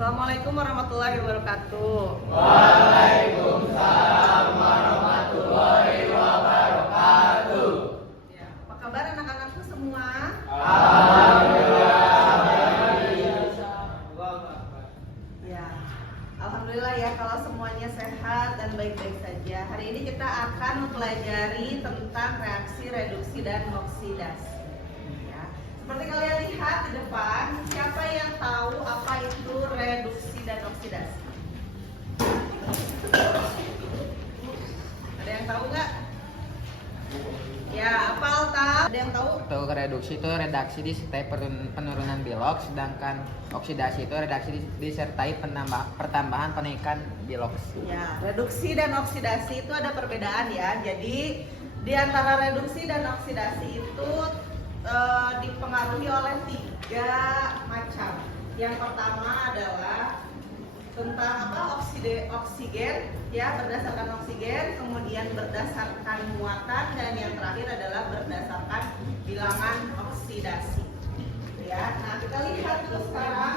Assalamualaikum warahmatullahi wabarakatuh. Waalaikumsalam warahmatullahi wabarakatuh. Ya, apa kabar anak-anakku semua? Alhamdulillah. Ya, alhamdulillah ya kalau semuanya sehat dan baik-baik saja. Hari ini kita akan mempelajari tentang reaksi reduksi dan oksidasi. Ya, seperti kalian lihat di depan, siapa yang tahu apa itu reduksi dan oksidasi? Ada yang tahu nggak? Ya, apa tahu? Ada yang tahu? Untuk reduksi itu redaksi disertai penurunan bilok, sedangkan oksidasi itu redaksi disertai pertambahan penaikan bilok. Ya, reduksi dan oksidasi itu ada perbedaan ya. Jadi di antara reduksi dan oksidasi itu dipengaruhi oleh 3 macam. Yang pertama adalah tentang oksigen ya, berdasarkan oksigen, kemudian berdasarkan muatan, dan yang terakhir adalah berdasarkan bilangan oksidasi. Ya, nah kita lihat dulu sekarang.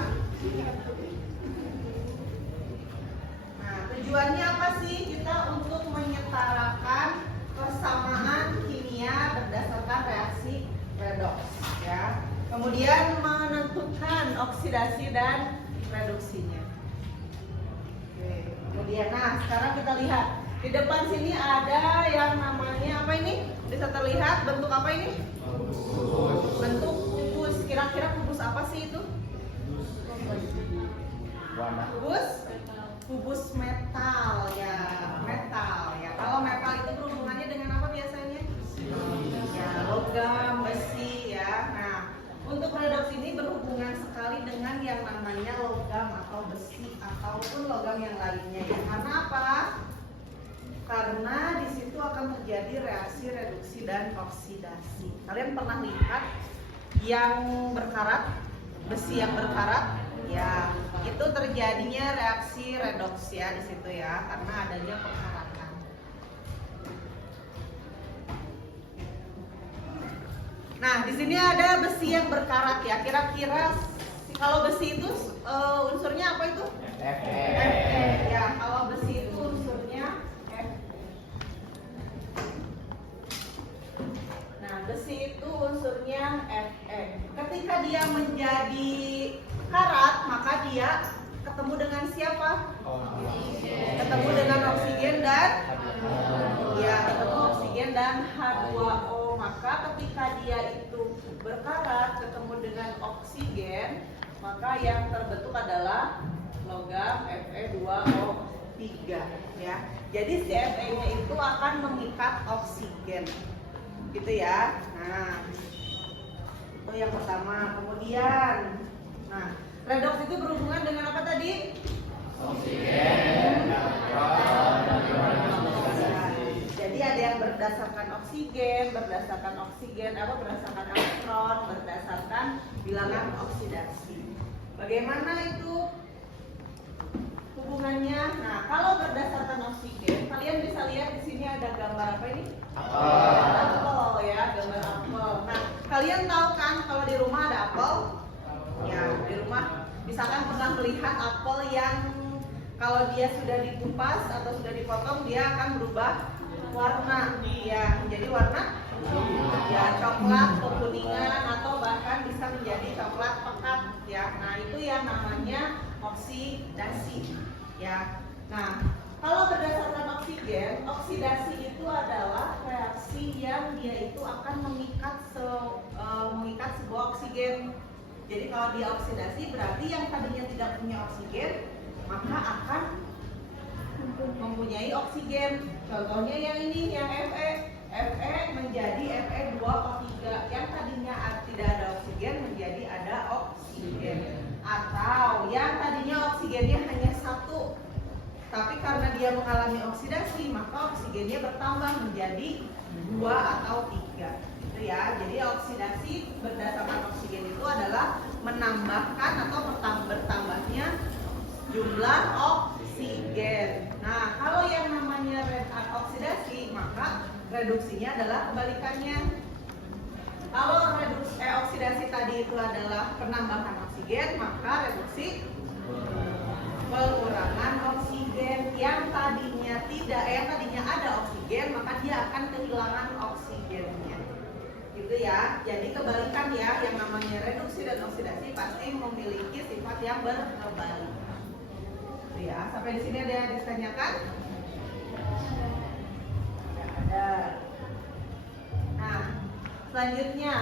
Nah, tujuannya apa sih kita untuk menyetarakan persamaan kimia berdasarkan reaksi redoks ya. Kemudian menentukan oksidasi dan reduksinya. Oke, kemudian nah sekarang kita lihat di depan sini ada yang namanya apa ini? Bisa terlihat bentuk apa ini? Bentuk kubus. Kira-kira kubus apa sih itu? Kubus metal ya, metal ya. Kalau metal itu berhubungannya dengan apa biasanya? Ya, logam, besi ya. Nah, untuk redoks ini berhubungan sekali dengan yang namanya logam atau besi ataupun logam yang lainnya ya. Karena apa? Karena di situ akan terjadi reaksi reduksi dan oksidasi. Kalian pernah lihat yang berkarat, besi yang berkarat? Ya, itu terjadinya reaksi redoks ya di situ ya, karena adanya perkaratan. Nah, di sini ada besi yang berkarat ya. Kira-kira kalau besi itu unsurnya apa itu? Fe. Fe. Ya, kalau besi itu unsurnya Fe. Nah, besi itu unsurnya Fe. Ketika dia menjadi karat, maka dia ketemu dengan siapa? Ketemu dengan oksigen dan ketemu oksigen dan H2O. Maka ketika dia itu berkarat ketemu dengan oksigen, maka yang terbentuk adalah logam Fe2O3 ya. Jadi si Fe-nya itu akan mengikat oksigen. Gitu ya. Nah, itu yang pertama. Kemudian nah, redoks itu berhubungan dengan apa tadi? Oksigen. Jadi ada yang berdasarkan oksigen, berdasarkan elektron, berdasarkan bilangan oksidasi. Bagaimana itu hubungannya? Nah, kalau berdasarkan oksigen, kalian bisa lihat di sini ada gambar apa ini? Apel ya, gambar apel. Nah, kalian tahu kan kalau di rumah ada apel? Ya, di rumah misalkan pernah melihat apel yang kalau dia sudah dikupas atau sudah dipotong dia akan berubah warna ya, menjadi warna ya coklat, kekuningan, atau bahkan bisa menjadi coklat pekat ya. Nah, itu yang namanya oksidasi ya. Nah, kalau berdasarkan oksigen, oksidasi itu adalah reaksi yang dia itu akan mengikat sebuah oksigen. Jadi kalau dia oksidasi berarti yang tadinya tidak punya oksigen maka akan mempunyai oksigen. Contohnya yang ini, yang Fe menjadi Fe2O3. Yang tadinya tidak ada oksigen menjadi ada oksigen. Atau yang tadinya oksigennya hanya 1, tapi karena dia mengalami oksidasi maka oksigennya bertambah menjadi 2 atau 3. Gitu ya. Jadi oksidasi berdasarkan oksigen itu adalah menambahkan atau bertambahnya jumlah oksigen. Nah, kalau yang namanya oksidasi, maka reduksinya adalah kebalikannya. Kalau oksidasi tadi itu adalah penambahan oksigen, maka reduksi Pengurangan oksigen. Yang tadinya ada oksigen, maka dia akan kehilangan oksigennya. Gitu ya. Jadi kebalikan ya, yang namanya reduksi dan oksidasi pasti memiliki sifat yang berbalik. Gitu ya. Sampai di sini ada yang ditanyakan? Ada. Nah, selanjutnya,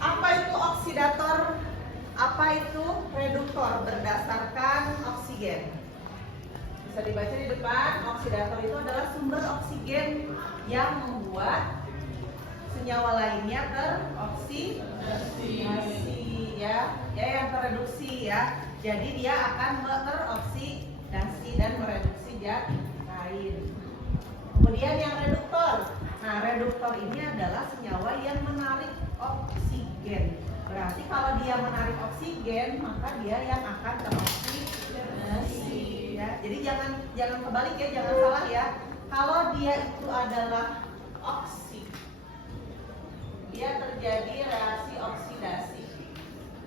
apa itu oksidator? Apa itu reduktor berdasarkan oksigen? Bisa dibaca di depan, oksidator itu adalah sumber oksigen yang membuat senyawa lainnya teroksidasi ya, yang tereduksi ya. Jadi dia akan teroksidasi dan mereduksi zat lain. Kemudian yang reduktor. Nah, reduktor ini adalah senyawa yang menarik oksigen. Berarti kalau dia menarik oksigen, maka dia yang akan teroksidasi ya. Jadi jangan kebalik ya, jangan salah ya. Kalau dia itu adalah dia terjadi reaksi oksidasi.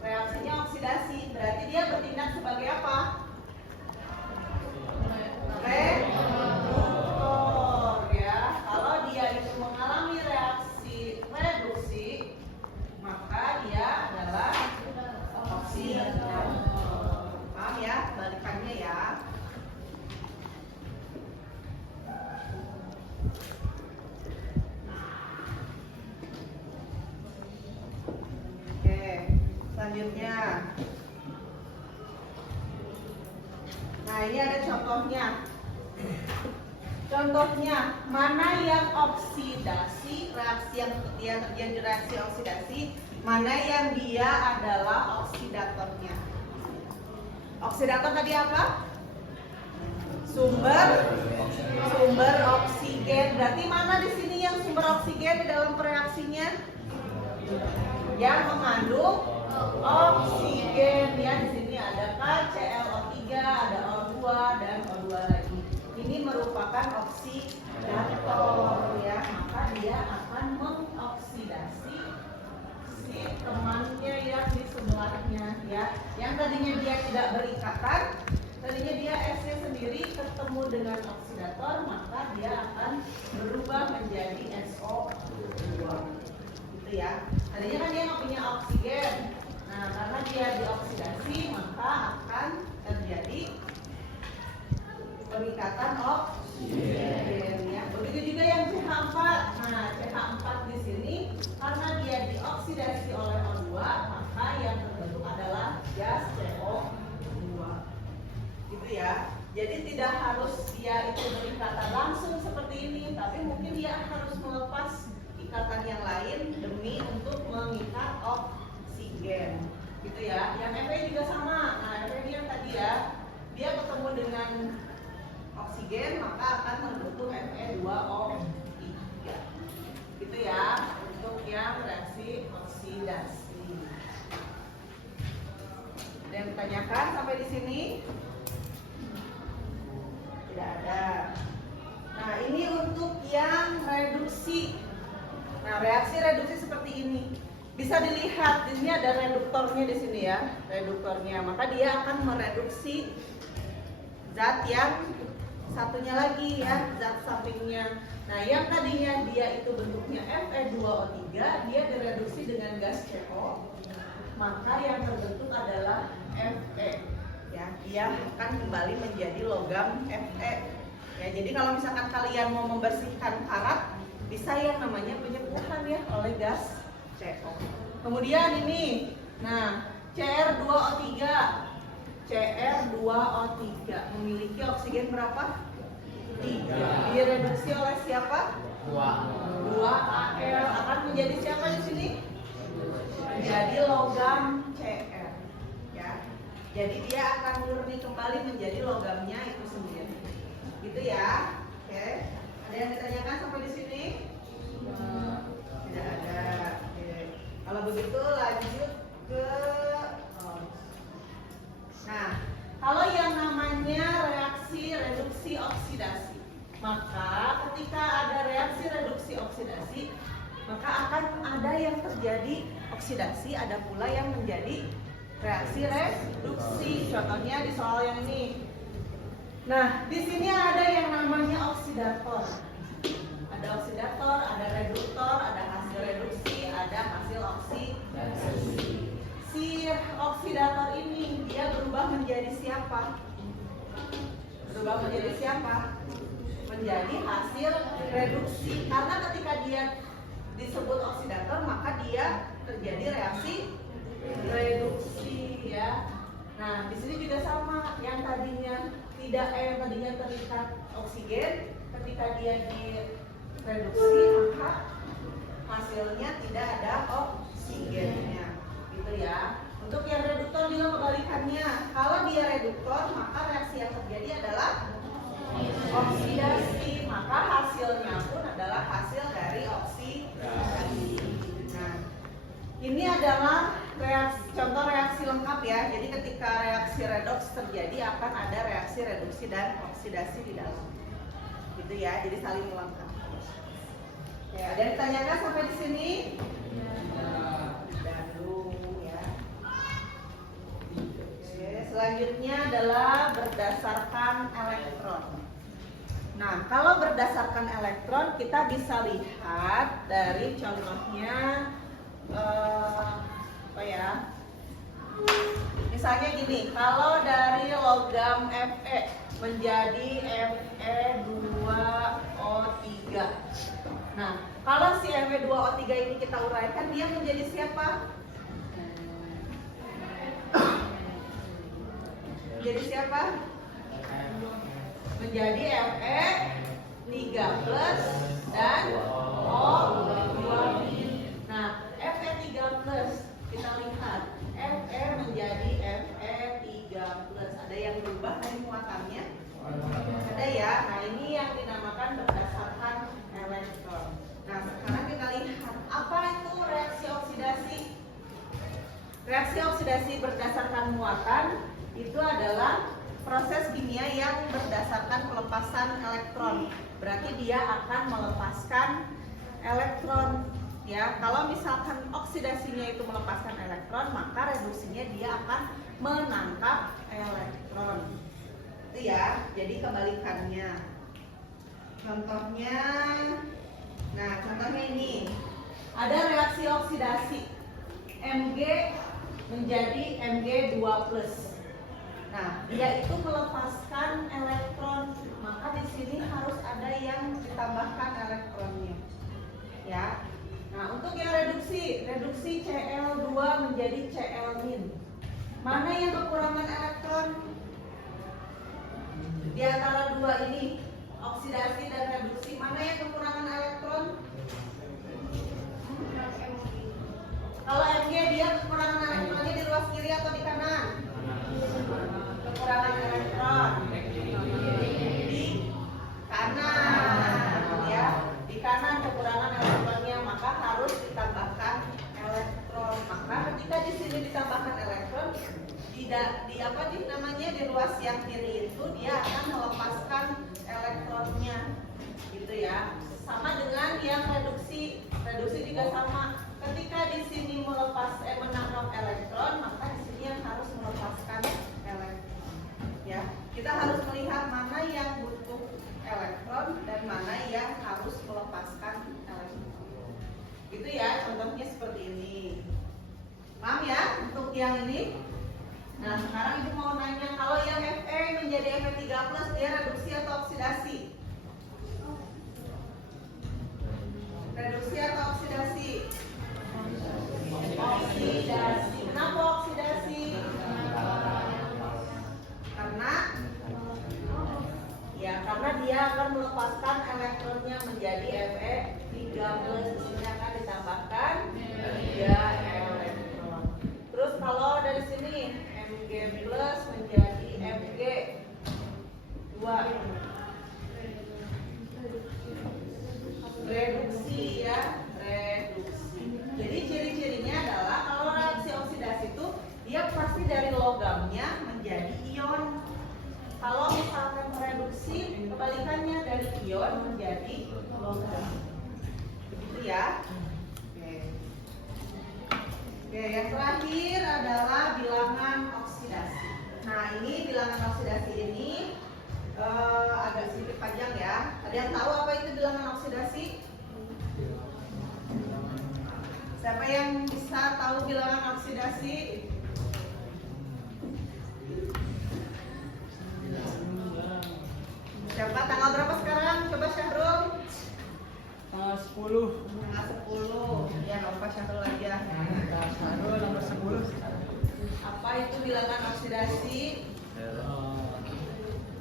Reaksinya oksidasi, berarti dia bertindak sebagai apa? Reduktor ya. Kalau dia itu mengalami reaksi reduksi, maka dia adalah oksidator. Paham ya? Balikannya ya. Selanjutnya, nah ini ada contohnya. Contohnya, mana yang oksidasi, reaksi yang terjadi reaksi oksidasi, mana yang dia adalah oksidatornya. Oksidator tadi apa? Sumber oksigen. Berarti mana di sini yang sumber oksigen di dalam reaksinya? Yang mengandung oksigen ya. Di sini ada KClO3, ada O2 dan O2 lagi. Ini merupakan oksidator ya, maka dia akan mengoksidasi si temannya yang di sebelahnya ya. Yang tadinya dia tidak berikatan, tadinya dia S-nya sendiri ketemu dengan oksidator, maka dia akan berubah menjadi SO2. Gitu ya. Tadinya kan dia nggak punya oksigen. Nah, karena dia dioksidasi, maka akan terjadi peningkatan oksigen ya. Begitu juga yang CH4. Nah, CH4 di sini karena dia dioksidasi oleh O2, maka yang terbentuk adalah gas CO2. Gitu ya. Jadi tidak harus dia itu berikatan langsung seperti ini, tapi mungkin dia harus melepas ikatan yang lain demi untuk mengikat oksigen. Gitu ya. Yang Fe juga sama. Nah, Fe ini yang tadi ya, dia ketemu dengan oksigen maka akan membentuk Fe2O3. Gitu ya, untuk yang reaksi oksidasi. Ada yang ditanyakan sampai di sini? Tidak ada. Nah, ini untuk yang reduksi. Nah, reaksi reduksi seperti ini. Bisa dilihat di sini ada reduktornya di sini ya, reduktornya. Maka dia akan mereduksi zat yang satunya lagi ya, zat sampingnya. Nah, yang tadinya dia itu bentuknya Fe2O3, dia direduksi dengan gas CO. Maka yang terbentuk adalah Fe. Ya, dia akan kembali menjadi logam Fe. Ya, jadi kalau misalkan kalian mau membersihkan karat, bisa yang namanya penyepuhan ya oleh gas CO. Kemudian ini, nah Cr2O3, Cr2O3 memiliki oksigen berapa? 3. Direduksi oleh siapa? 2Al akan menjadi siapa di sini? Menjadi logam Cr. Ya, jadi dia akan murni kembali menjadi logamnya itu sendiri. Gitu ya. Oke. Ada yang ditanyakan sampai di sini? Tidak ada. Oke. Kalau begitu lanjut ke nah, kalau yang namanya reaksi reduksi oksidasi, maka ketika ada reaksi reduksi oksidasi, maka akan ada yang terjadi oksidasi, ada pula yang menjadi reaksi reduksi. Contohnya di soal yang ini. Nah, di sini ada yang namanya oksidator. Ada oksidator, ada reduktor, ada hasil reduksi, ada hasil oksidasi. Si oksidator ini dia berubah menjadi siapa? Berubah menjadi siapa? Menjadi hasil reduksi. Karena ketika dia disebut oksidator, maka dia terjadi reaksi reduksi ya. Nah, di sini juga sama. Yang tadinya terikat oksigen, ketika dia direduksi maka hasilnya tidak ada oksigennya. Gitu ya. Untuk yang reduktor juga kebalikannya. Kalau dia reduktor, maka reaksi yang terjadi adalah oksidasi, maka hasilnya pun adalah hasil dari oksidasi. Nah, ini adalah contoh reaksi lengkap ya. Jadi ketika reaksi redoks terjadi akan ada reaksi reduksi dan oksidasi di dalam. Gitu ya. Jadi saling melengkapi. Ya, ada yang ditanyakan sampai di sini? Selanjutnya adalah berdasarkan elektron. Nah, kalau berdasarkan elektron kita bisa lihat dari contohnya misalnya gini, kalau dari logam Fe menjadi Fe2O3. Nah, kalau si Fe2O3 ini kita uraikan, dia menjadi siapa? Menjadi siapa? Menjadi Fe3 plus dan O2 min. Nah, Fe3 plus kita lihat Fe menjadi Fe3 plus. Ada yang berubah dari muatannya? Ada ya. Nah, ini yang dinamakan berdasarkan elektron. Nah, sekarang kita lihat apa itu reaksi oksidasi. Reaksi oksidasi berdasarkan muatan itu adalah proses kimia yang berdasarkan pelepasan elektron. Berarti dia akan melepaskan elektron. Ya, kalau misalkan oksidasinya itu melepaskan elektron, maka reduksinya dia akan menangkap elektron. Itu ya, jadi kebalikannya. Contohnya, contohnya ini. Ada reaksi oksidasi Mg menjadi Mg2+. Nah, dia itu melepaskan elektron, maka di sini harus ada yang ditambahkan elektronnya. Ya. Nah, untuk yang reduksi Cl2 menjadi Cl-. Mana yang kekurangan elektron? Di antara dua ini, oksidasi dan reduksi, mana yang kekurangan elektron? Kalau Mg dia kekurangan elektronnya di ruas kiri atau di kanan? Kekurangan elektron di kanan ya, di kanan kekurangan elektronnya, maka harus ditambahkan elektron. Maka ketika di sini ditambahkan elektron, di ruas yang kiri itu dia akan melepaskan elektronnya, gitu ya. Sama dengan yang reduksi juga sama. Ketika di sini menangkap elektron, maka di sini yang harus melepaskan elektron. Ya, kita harus melihat mana yang butuh elektron dan mana yang harus melepaskan elektron. Gitu ya, contohnya seperti ini. Paham ya untuk yang ini? Nah, sekarang ibu mau nanya, kalau yang Fe menjadi Fe3+, dia reduksi atau oksidasi? Reduksi atau oksidasi? Oksidasi. Kenapa oksidasi? Karena dia akan melepaskan elektronnya menjadi Fe3+. Di sini akan ditambahkan 3 elektron. Terus kalau dari sini Mg+ menjadi Mg2. Reduksi ya, reduksi. Jadi ciri-cirinya adalah kalau reaksi Oke, yang terakhir adalah bilangan oksidasi. Nah, ini bilangan oksidasi ini agak sedikit panjang ya. Ada yang tahu apa itu bilangan oksidasi? Siapa yang bisa tahu bilangan oksidasi? Siapa? Tanggal berapa sekarang? Coba Syahrul. Tanggal 10. Tanggal 10. Ya, lupa Syahrul aja. Syahrul nomor 10. Apa itu bilangan oksidasi?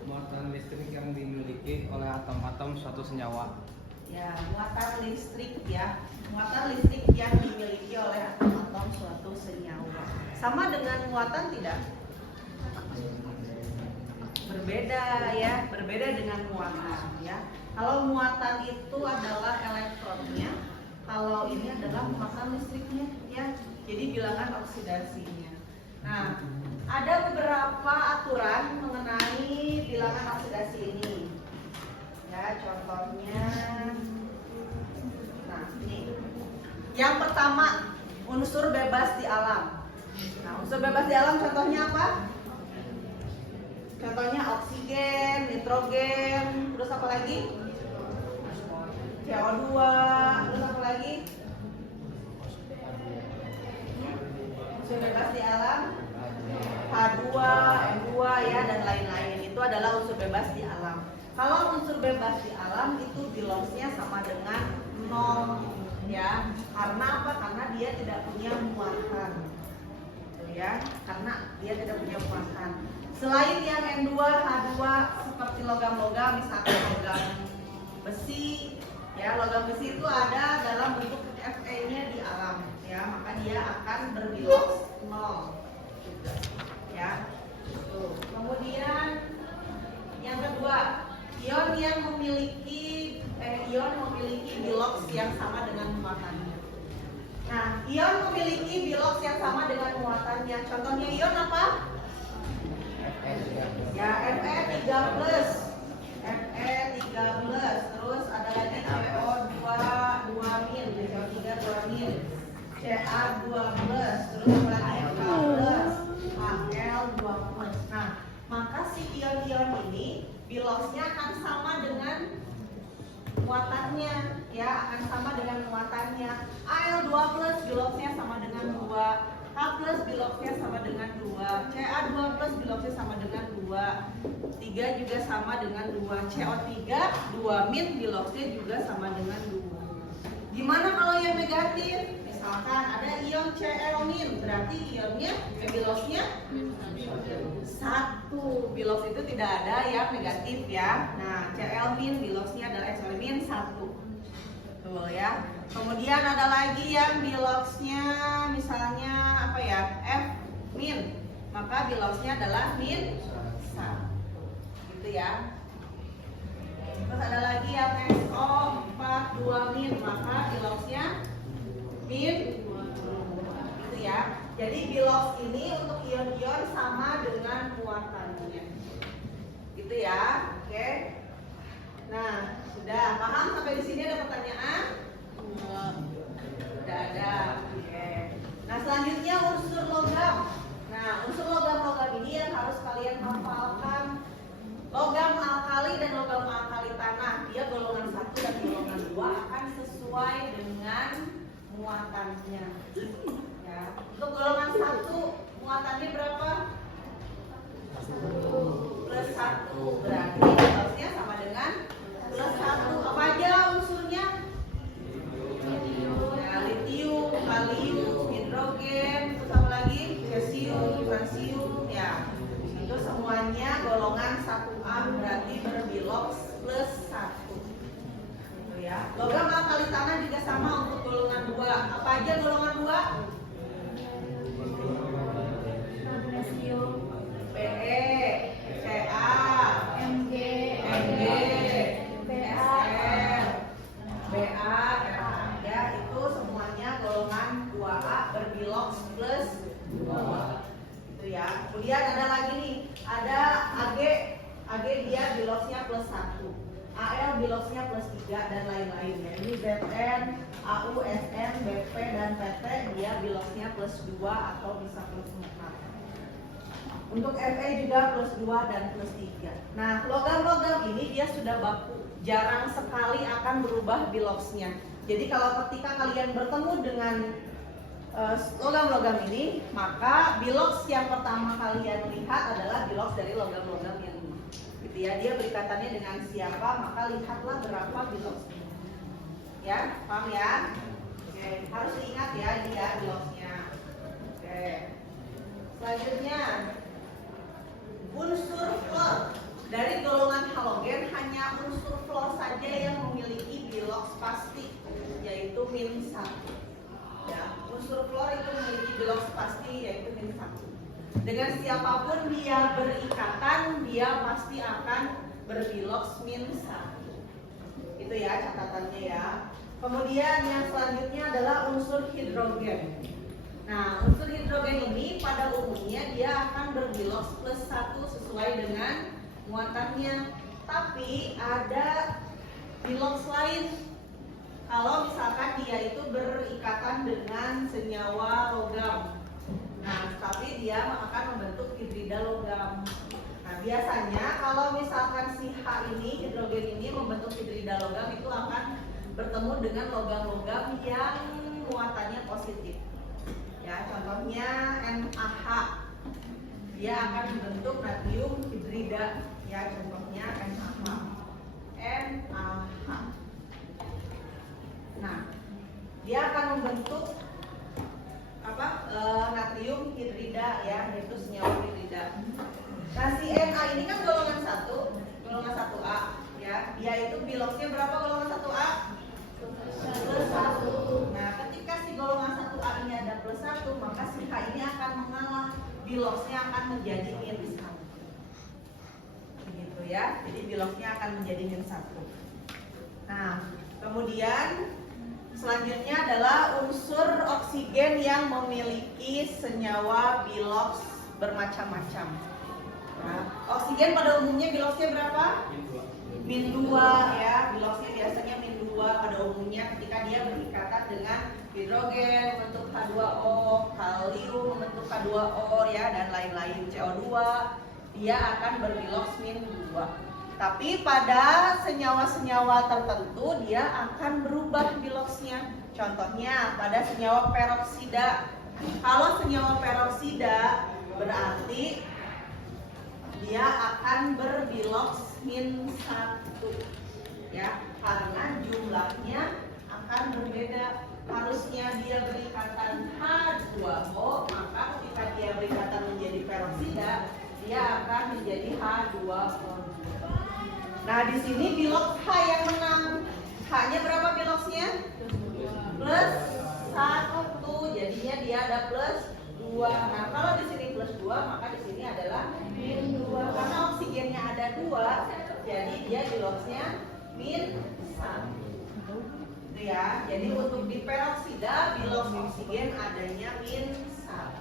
Muatan listrik yang dimiliki oleh atom-atom suatu senyawa. Ya, muatan listrik ya. Muatan listrik yang dimiliki oleh atom-atom suatu senyawa. Sama dengan muatan tidak? Berbeda ya, berbeda dengan muatan ya. Kalau muatan itu adalah elektronnya, kalau ini adalah muatan listriknya ya. Jadi bilangan oksidasinya. Nah, ada beberapa aturan mengenai bilangan oksidasi ini. Ya, contohnya. Nah, ini. Yang pertama, unsur bebas di alam. Nah, unsur bebas di alam contohnya apa? Contohnya oksigen, nitrogen, terus apa lagi? CO2, terus apa lagi? Unsur bebas di alam H2, N2 ya, dan lain-lain. Itu adalah unsur bebas di alam. Kalau unsur bebas di alam itu bilosnya sama dengan 0 ya. Karena apa? Karena dia tidak punya muatan. Tuh ya, karena dia tidak punya muatan. Selain yang N2, H2 seperti logam-logam, misalkan logam besi, ya logam besi itu ada dalam bentuk Fe-nya di alam, ya maka dia akan berbilos 0 juga, ya. Tuh. Kemudian yang kedua, ion yang memiliki biloks yang sama dengan muatannya. Nah, ion memiliki biloks yang sama dengan muatannya. Contohnya ion apa? Ya, Fe3+, terus ada lagi CO2 2-, CO3 2-, Ca12, terus ada lagi H+, Al2+. Nah, maka si ion-ion ini bilosnya akan sama dengan muatannya, ya akan sama dengan muatannya. Al2+ bilosnya sama dengan 2. H+ bilosnya sama dengan 2, Ca2+ bilosnya sama dengan 2, 3 juga sama dengan 2, CO3 2- bilosnya juga sama dengan 2. Gimana kalau yang negatif? Misalkan ada ion Cl-, berarti ionnya bilosnya 1. Bilos itu tidak ada yang negatif ya. Nah, Cl- bilosnya adalah SO- 1. Betul ya. Kemudian ada lagi yang bilosnya misalnya apa ya, F-, maka bilosnya adalah -1, gitu ya. Terus ada lagi yang SO4 2-, maka bilosnya gitu ya. Jadi bilos ini untuk ion-ion sama dengan muatannya, gitu ya. Oke. Nah, sudah paham sampai di sini? Ada pertanyaan? Sudah ada. Oke. Nah, selanjutnya unsur logam. Nah, unsur logam-logam ini yang harus kalian hafalkan. Logam alkali dan logam alkali tanah, dia golongan 1 dan golongan 2 akan sesuai dengan muatannya. Ya. Untuk golongan 1 muatannya berapa? 1+1, berarti bilosnya sama dengan +1. Apa aja unsurnya? Ya, litium, kalium, hidrogen, terus apa lagi? Cesium, fransium, ya. Itu semuanya golongan 1A, berarti berbiloks +1. Gitu ya. Logam alkali tanah juga sama untuk golongan 2. Apa aja golongan 2? Magnesium, Pe, Ca, Mg, Cl, Ba, ya itu semuanya golongan 2A berbiloks +2. Gitu ya. Kemudian ada lagi nih, ada Ag dia biloksnya +1, Al biloksnya +3 dan lain-lain ya. Ini Zn, Au, Sn, BP, dan PT dia biloxnya plus 2 atau bisa plus 4. Untuk Fe juga plus 2 dan plus 3. Nah, logam-logam ini dia sudah baku, jarang sekali akan berubah biloxnya. Jadi kalau ketika kalian bertemu dengan logam-logam ini, maka bilox yang pertama kalian lihat adalah bilox dari logam-logam yang ini. Gitu ya, dia berikatannya dengan siapa, maka lihatlah berapa biloxnya. Ya, paham ya? Oke, harus diingat ya ini ya biloxnya. Oke. Selanjutnya, unsur fluor. Dari golongan halogen hanya unsur fluor saja yang memiliki bilox pasti, yaitu -1. Ya, unsur fluor itu memiliki bilox pasti yaitu -1. Dengan siapapun dia berikatan, dia pasti akan berbilox -1. Itu ya catatannya ya. Kemudian yang selanjutnya adalah unsur hidrogen. Nah, unsur hidrogen ini pada umumnya dia akan berbilox +1 sesuai dengan muatannya. Tapi ada bilox lain kalau misalkan dia itu berikatan dengan senyawa logam. Nah, tapi dia akan membentuk hidrida logam. Nah, biasanya kalau misalkan si H ini, hidrogen ini membentuk hidrida logam, itu akan bertemu dengan logam-logam yang muatannya positif. Ya, contohnya NaH. Dia akan membentuk natrium hidrida. Ya, contohnya NaH. NaH. Nah, dia akan membentuk natrium hidrida ya, yaitu senyawa hidrida. Nah, si Na ini kan golongan 1A ya. Dia itu biloxnya berapa golongan 1A? +1. Nah, ketika si golongan 1A ini ada +1, maka si H ini akan mengalah, biloxnya akan menjadi -1. Begitu ya. Jadi biloxnya akan menjadi -1. Nah, kemudian selanjutnya adalah unsur oksigen yang memiliki senyawa bilox bermacam-macam. Nah, oksigen pada umumnya biloxnya berapa? -2 ya. Biloxnya biasanya -2 pada umumnya ketika dia berikatan dengan hidrogen membentuk H2O, kalium membentuk H2O ya, dan lain-lain, CO2, dia akan berbilox -2. Tapi pada senyawa-senyawa tertentu dia akan berubah biloxnya. Contohnya pada senyawa peroksida. Kalau senyawa peroksida berarti dia akan berbilox -1 ya, karena jumlahnya akan berbeda. Harusnya dia berikatan H2O, maka ketika dia berikatan menjadi peroksida, dia akan menjadi H2O. Nah, di sini bilox H yang menang. H-nya berapa biloxnya? +1. Jadinya dia ada +2. Nah, kalau di sini +2, maka di sini adalah -2. Karena oksigennya ada 2, jadi dia biloxnya -1. Itu ya. Jadi untuk di peroksida bilox oksigen adanya -1.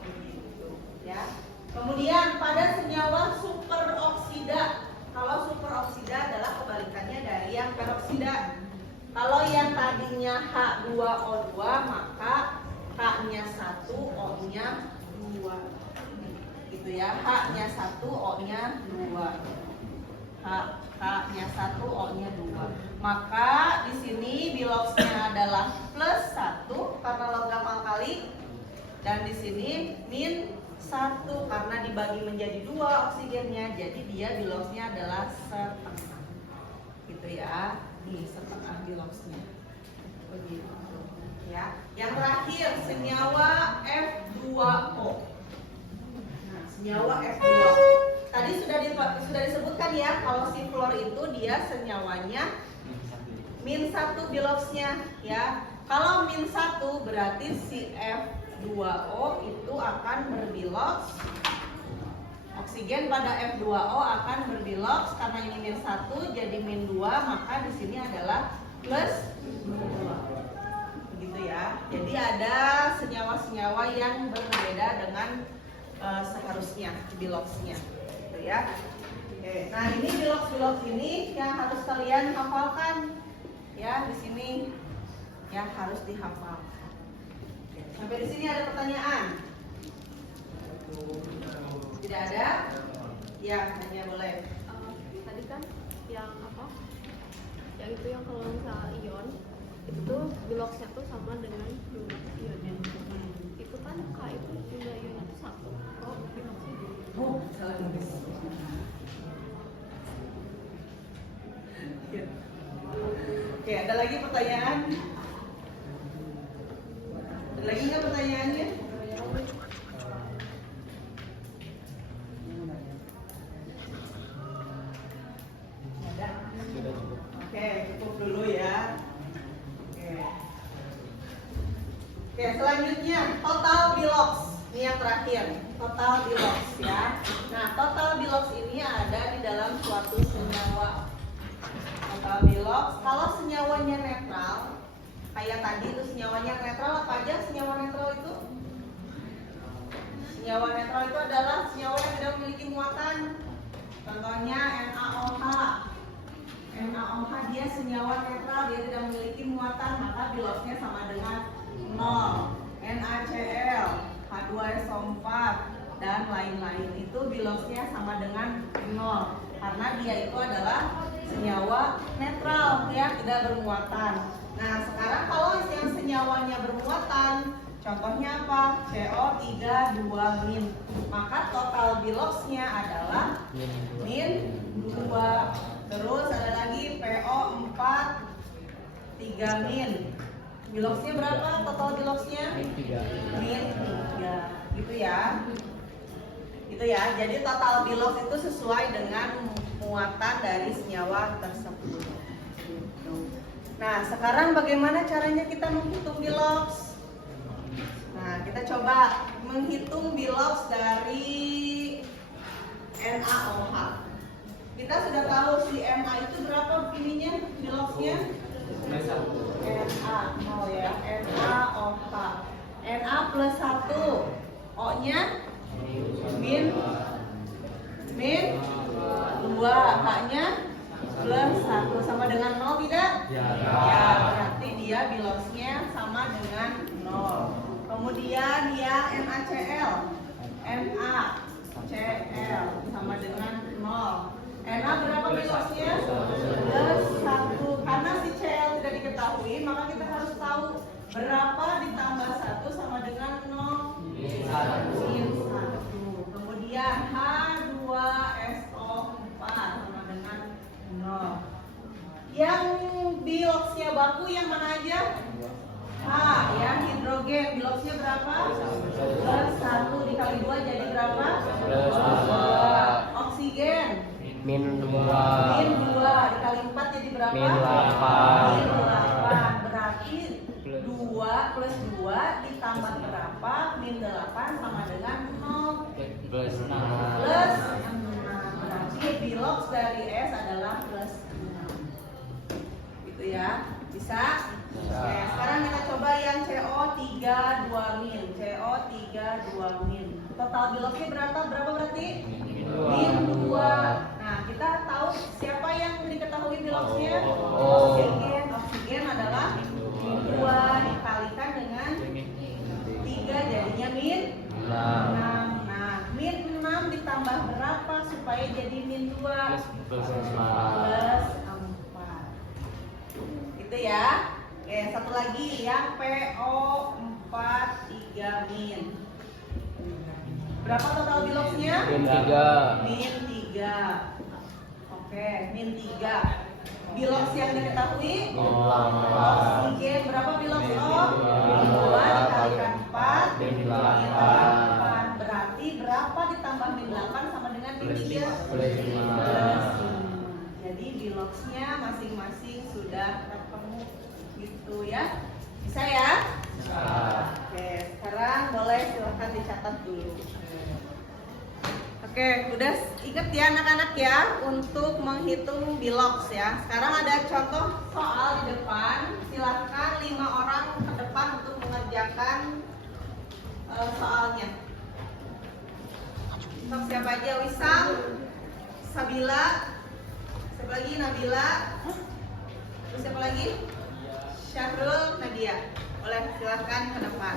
Begitu ya. Kemudian pada senyawa superoksida. Kalau superoksida adalah kebalikannya dari yang peroksida. Kalau yang tadinya H2O2, maka H-nya 1, O-nya 2. Gitu ya. H-nya 1, O-nya 2. H-nya 1, O-nya 2. Maka di sini biloxnya adalah +1 karena logam alkali, dan di sini -1 karena dibagi menjadi 2 oksigennya, jadi dia biloxnya adalah setengah. Gitu ya. Nih, setengah biloxnya. Begitu. Ya. Yang terakhir senyawa F2O. Nah, senyawa F2O. Tadi sudah disebutkan ya, kalau si fluor itu dia senyawanya -1 biloxnya ya. Kalau -1 berarti si F2O itu akan berbilox, oksigen pada F2O akan berbilox, karena ini -1 jadi -2, maka di sini adalah +2. Begitu ya. Jadi ada senyawa-senyawa yang berbeda dengan seharusnya biloxnya. Gitu ya. Oke. Nah, ini bilox-bilox ini yang harus kalian hafalkan ya di sini. Ya, harus dihafal. Oke, sampai di sini ada pertanyaan? Tidak ada? Ya, hanya boleh. Tadi kan yang apa? Yang itu yang kalau misalnya ion itu tuh biloxnya tuh sama dengan jumlah ionnya. Itu kan K itu jumlah ionnya tuh satu. Kok biloxnya dua? Oh, salah nulis. Oke, ada lagi pertanyaan? Ada lagi nggak pertanyaannya? Ada? Oke, cukup dulu ya. Oke, selanjutnya total bilox. Ini yang terakhir, total bilox ya. Nah, total bilox ini ada di dalam suatu senyawa. Total bilox, kalau senyawanya netral, kayak tadi itu senyawanya netral, apa aja senyawa netral itu? Senyawa netral itu adalah senyawa yang tidak memiliki muatan. Contohnya NaOH. NaOH dia senyawa netral, dia tidak memiliki muatan, maka biloxnya sama dengan 0. NaCl, H2SO4 dan lain-lain itu biloxnya sama dengan 0 karena dia itu adalah senyawa netral ya, tidak bermuatan. Nah, sekarang kalau yang senyawanya bermuatan, contohnya apa? CO3 2-, maka total biloxnya adalah -2. Terus ada lagi PO4 3-. Biloxnya berapa total biloxnya? -3. Gitu ya. Gitu ya. Jadi total bilox itu sesuai dengan muatan dari senyawa tersebut. Nah, sekarang bagaimana caranya kita menghitung bilox? Nah, kita coba menghitung bilox dari NaOH. Kita sudah tahu si Na itu berapa ininya biloxnya? Na, oh ya, NaOH. Na plus 1, O-nya -2, H-nya plus 1 sama dengan 0 tidak? Ya, berarti dia biloxnya sama dengan 0. Kemudian yang NaCl sama dengan 0. Na berapa biloxnya? Plus 1. Karena si Cl tidak diketahui, maka kita harus tahu berapa ditambah 1 sama dengan 0. Min 1. Kemudian H2SO4 sama dengan 0. Yang biloxnya baku yang mana aja? H, yang hidrogen biloxnya berapa? Plus 1 dikali 2 jadi berapa? Plus 2. Oksigen -2 dikali 4 jadi berapa? -8. Berarti 2 plus 2 ditambah berapa? -8 sama dengan 0. plus 6. Plus 6. Berarti bilox dari S adalah plus 6. Gitu ya. Bisa? Oke, sekarang kita coba yang CO3 2-. Total biloxnya berapa berarti? -2. Nah, kita tahu siapa yang diketahui biloxnya? Oksigen. Oksigen adalah -2 dikalikan dengan 3 jadinya -6. Nah, -6 ditambah berapa supaya jadi -2? Plus 4. Gitu ya. Oke, satu lagi yang PO4 3-. Berapa total biloxnya? -3. Oke, -3. Bilox yang diketahui? Oksigen berapa bilox O? 2 dikalikan 4 -8. Berarti berapa ditambah -8 sama dengan -3? Plus 5. Jadi biloxnya masing-masing sudah ketemu gitu ya. Bisa ya? Oke, sekarang boleh silahkan dicatat dulu. Oke, udah inget ya anak-anak ya untuk menghitung bilox ya. Sekarang ada contoh soal di depan. Silahkan 5 orang ke depan untuk mengerjakan soalnya. Untuk siapa aja? Wisam, Sabila, siapa lagi? Nabila, terus siapa lagi? Syahrul Nadia. Boleh silahkan ke depan.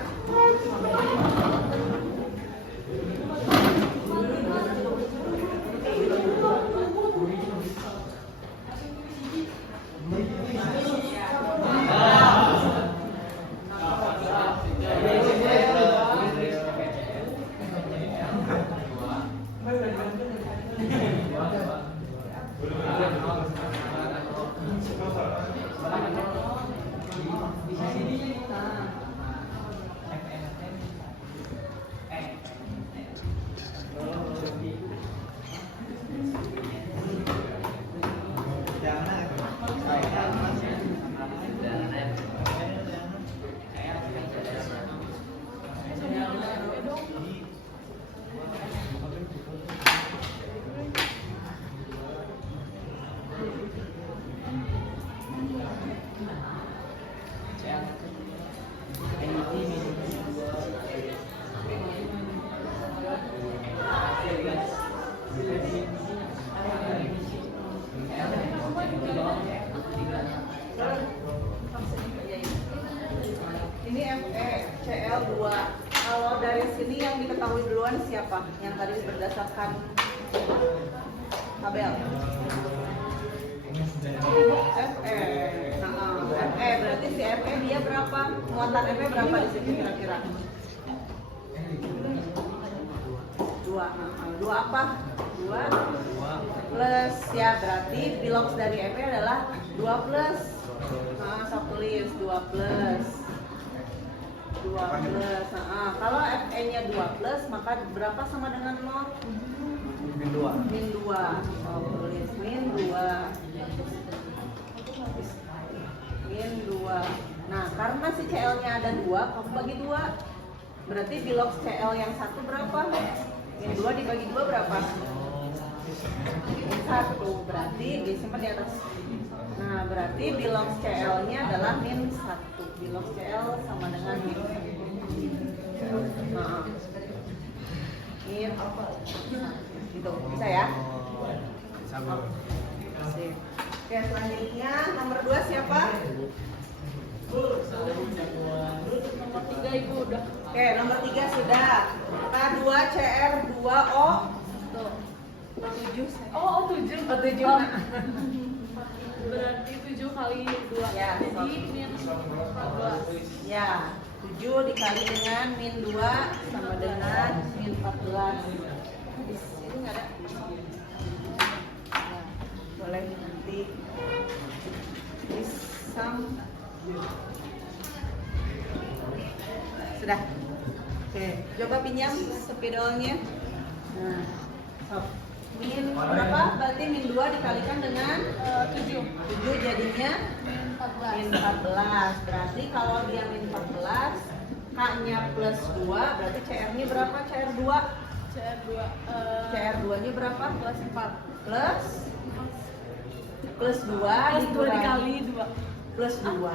Ini FE, CL2. Kalau dari sini yang diketahui duluan siapa? Yang tadi berdasarkan tabel. FE. FE berarti si FE dia berapa? Muatan FE berapa di sini kira-kira? 2. 2 apa? 2 plus ya, berarti bilox dari FE adalah 2 plus. Nah, so tulis 2 plus. 2 plus. Kalau FE-nya 2 plus, maka berapa sama dengan 0? Min 2. Min 2. Oh, tulis min 2. Min 2. Nah, karena si CL-nya ada 2, kamu bagi 2. Berarti bilox CL yang 1 berapa? Min 2 dibagi 2 berapa? Min 1. Berarti disimpan di atas. Nah, berarti bilox CL-nya adalah min 1. Bilox CL sama dengan min 1. Min gitu, bisa ya? Sip. Oke, selanjutnya nomor 2 siapa? Nomor 3 ibu udah. Oke, nomor 3 sudah. K2 CR2O. Tuh. 7. Oh, 7. Oh, 7. Berarti 7 kali 2. Ya, Jadi min 14. Ya, 7 dikali dengan min 2 sama dengan min 14. Di sini nggak ada. Nah, boleh nanti disam. Sudah. Oke, coba pinjam spidolnya. Nah, so. Min berapa? Berarti min 2 dikalikan dengan 7. 7 jadinya min 14. Berarti kalau dia min 14, K-nya plus 2, berarti CR-nya berapa? CR2? CR2. CR2-nya berapa? Plus 4. Plus 2 dikali 2. Plus 2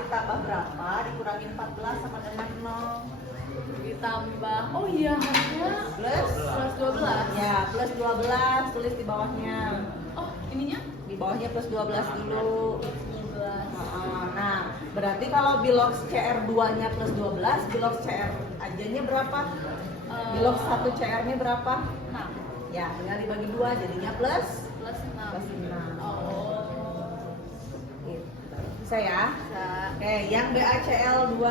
ditambah berapa? Dikurangi 14 sama dengan 0. Ditambah, oh iya, harusnya Plus 12. Ya, plus 12 tulis di bawahnya. Oh, ininya? Di bawahnya plus 12 dulu. 12. Nah, berarti kalau bilox CR2-nya plus 12, bilox CR aja-nya berapa? Bilox 1 CR-nya berapa? 6. Ya, tinggal dibagi 2 jadinya plus Plus 6. 6. Oh. Gitu. Bisa ya? Bisa. Oke, yang BACL2.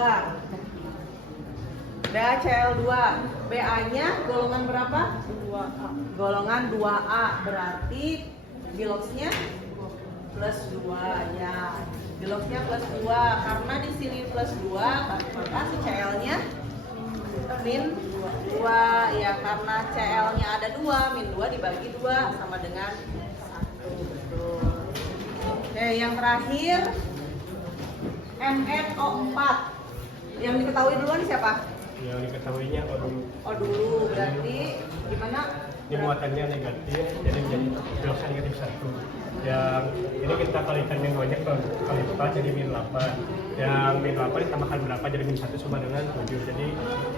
BACL2, BA-nya golongan berapa? 2A. Golongan 2A, berarti biloxnya plus 2 ya. Biloxnya plus 2, karena di sini plus 2, maka si CL-nya min 2 ya, karena CL-nya ada 2, min 2 dibagi 2 sama dengan 1. Oke, yang terakhir MnO4. Yang diketahui duluan siapa? Yang diketahuinya O dulu. Oh dulu, berarti gimana? Ini muatannya negatif, jadi menjadi biloxnya negatif 1. Yang ini kita kalikan yang banyak kali 4 jadi min 8. Yang min 8 ditambahkan berapa jadi min 1 sama dengan 7. Jadi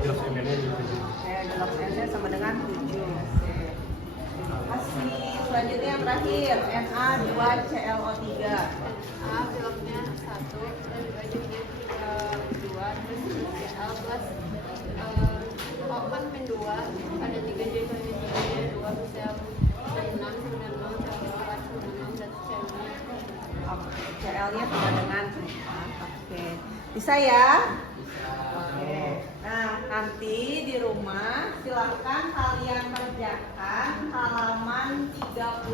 bilox Mn-nya jadi 7. Bilox N-nya sama dengan 7. Kasih selanjutnya yang terakhir Na2ClO3. A piloknya 1 dan jadinya 2 terus Cl plus O kan min 2 ada 3 jadi 2 bisa 6 9 0 4 9 dan Cl-nya Oke, CL-nya sama dengan oke. Bisa ya? Oke. Nah, nanti di rumah silahkan kalian kerjakan halaman 38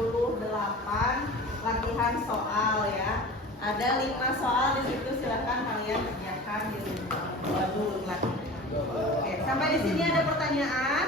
latihan soal ya. Ada 5 soal di situ, silahkan kalian kerjakan di rumah. Waduh, latihan. Oke, sampai di sini ada pertanyaan?